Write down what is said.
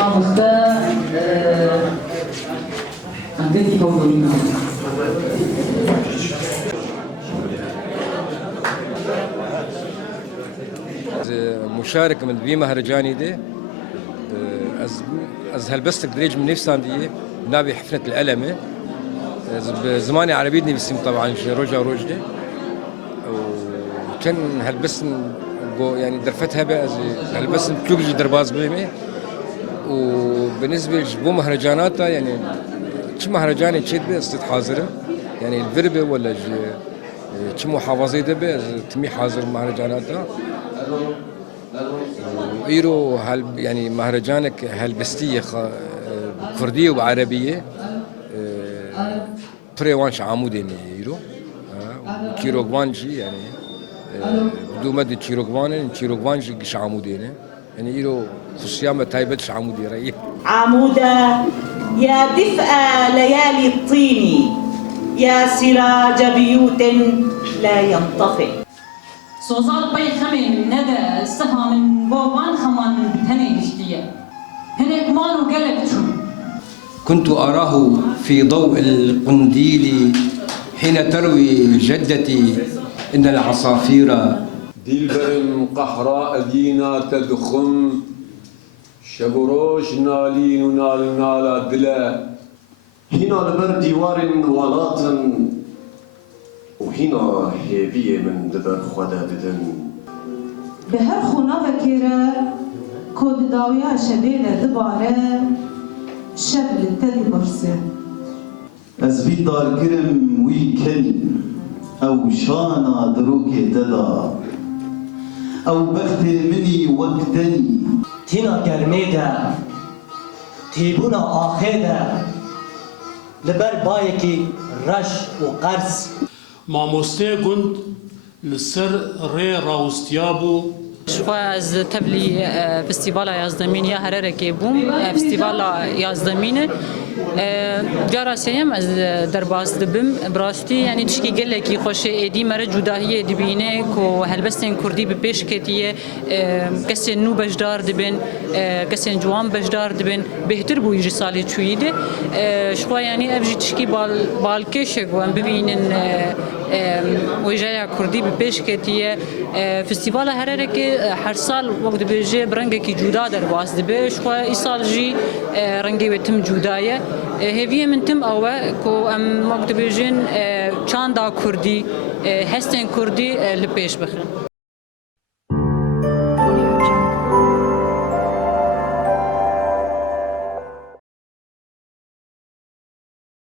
mamoste عندي كونغولينا مشارك من بي مهرجاني دي از هلبست دريج من نفسان دي نابي حفلة الألمة زماني عربيتني بسيم طبعا روجا روجدي وكان هلبست يعني درفتها بقى هلبست تلوج درباز بيمي وبالنسبة لبو مهرجاناتها يعني شو مهرجاني تشيد بي استد حاضرة يعني الفربة ولا شو محافظة ده بي تمي حاضر مهرجاناتها وإيرو هل يعني مهرجانك هلبستية كردية وعربية بريوانش عمودي إيرو كيروغوانجي يعني بدو مد كيروغوانجي قش عمودين يعني إيرو خصيامة تايبتش عمودي رأي عمودة يا دفء ليالي الطين يا سراج بيوت لا ينطفئ سوزال بي خمين ندى سها من بوبان خمان بتهني لشتية هناك مانو قلق كنت أراه في ضوء القنديل حين تروي جدتي إن العصافير ديلبرم قحراء دينا تدخم شبروش نالين نالا دلا هنا لبر ديوار ولاطن وهنا هيبية من دبر خدا بدن بهر خونا وكيرا كود داويا شديدة دبارة شبل تدي برسه از بی دارگرم وی کل او شانا دروک ددا او بخت منی وقتنی تینا گرمی ده تیبونا آخه ده لبر بایکی رش و قرص ماموسته گند لسر ری راوستیابو شخوا از تبلی فستیوال یازدمین یا هررکی بوم فستیوال یازدمینه جارا سیم از درباز دبم براستی یعنی تشکی گله کی خوش ایدی مر جداهی دبینه کو هلبستن کردی به پیش کتیه کسی نو بجدار دبن کسی جوان بجدار دبن بهتر بو یجی سالی چویده شخوا یعنی افجی تشکی بالکش گوان ببینن وجایا کردی به پیش کتیه فستیوال هررکی هر سال وقت بیجه برنگ کی جدا درباز دبه شخوا ایسال جی رنگی و تم جدایه هیویه من تم اوه کو ام وقت بیجن چاندا کردی هستن کردی لپیش بخن